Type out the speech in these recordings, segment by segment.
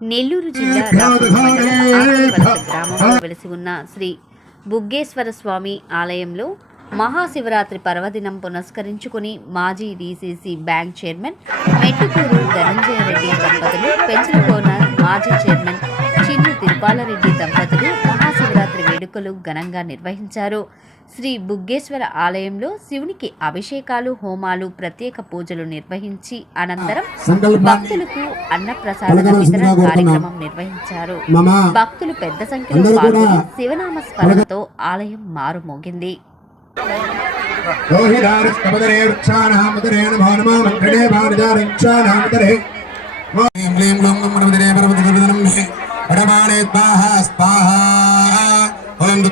నెల్లూరు జిల్లా గ్రామంలో వెలిసి ఉన్న శ్రీ బుగ్గేశ్వర స్వామి ఆలయంలో మహాశివరాత్రి పర్వదినం పురస్కరించుకుని మాజీ DCC bank chairman Mettukuru Dhananjaya Reddy దంపతులు పెంచలకోన మాజీ చైర్మన్ చిన్ను తిరుపాలరెడ్డి దంపతులు వేడుకలు ఘనంగా నిర్వహించారు శ్రీ బుగ్గేశ్వర ఆలయంలో శివునికి అభిషేకాలు హోమాలు ప్రత్యేక పూజలు నిర్వహించి అనంతరం భక్తులకు అన్నప్రసాద వితరణ. కార్యక్రమం నిర్వహించారు మమ భక్తులు పెద్ద సంఖ్యలో పాల్గొని శివనామ స్మరణతో ఆలయం మారుమోగింది రోహిదారిస్తమదరే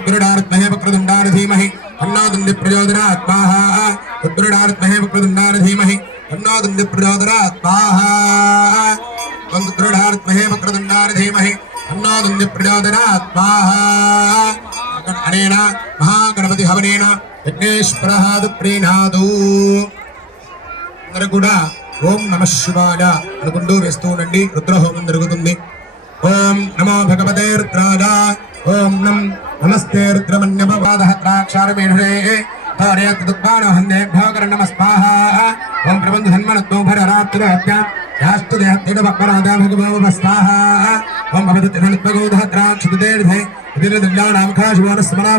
ఓం దుర్గురుడారత్మహే వక్రదుండార ధీమహి అన్నాదుంది ప్రచోదనాత్ స్వాహా దుర్గురుడారత్మహే వక్రదుండార ధీమహి అన్నాదుంది ప్రచోదనాత్ స్వాహా ఓం వక్రదుండార ధీమహి అన్నాదుంది ప్రచోదనాత్ స్వాహా అనేన మహాగణపతి హవనేన విఘ్నేశ్వరహాదు ప్రీణాదు అందరూ కూడా ఓం నమ శివాయ అనుకుంటూ వేస్తూ ఉండండి. రుద్రహోమం జరుగుతుంది. ఓం నమో భగవతే రుద్రాయ. ఓం నం నమస్తే రుద్రమన్యపవాదహత్రాక్షారమేఢే ఓం ప్రబంధ ధన్మనత్తో భరరాత్రిహత్య యాస్తు దేహత్తిడ భక్వరాజా భగవో స్వాహా ఓం భవతి ధనత్వగోధత్రాక్షుదేర్ధే ఇదిర్దిల్లానామఖాశివోనస్మరా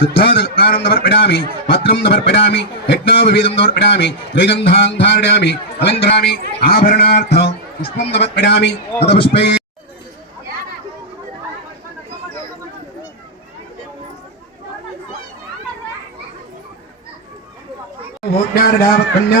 ശുദ്ധാതകത്നാനം സമർപ്പിടാമി പത്രം സമർപ്പിടാമി യജ്ഞാവിധം സമർപ്പിടാമി ശ്രീഗന്ധാങ്കാരിടാമി അലങ്കാമി ആഭരണാർത്ഥം പുഷ്പം സമർപ്പിടാമി തത് പുഷ്പേ ോജ്ഞാനരാമ കന്യാ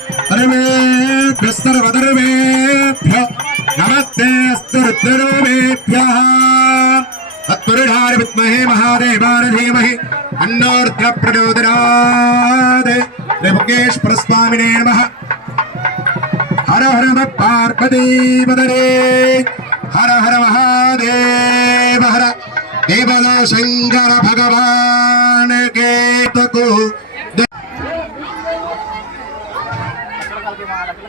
నమస్తే అస్తరుద్రమేభ్యः తత్పురుషాయ విద్మహే మహాదేవాయ ధీమహి అన్నోర్ధ్ర ప్రచోదయాత్ త్రిముఖేశ్వర స్వామినే నమః. హర హర నమ పార్వతీపదరే హర హర మహాదేవ హర కేవల శంకర భగవాన్ కేతకు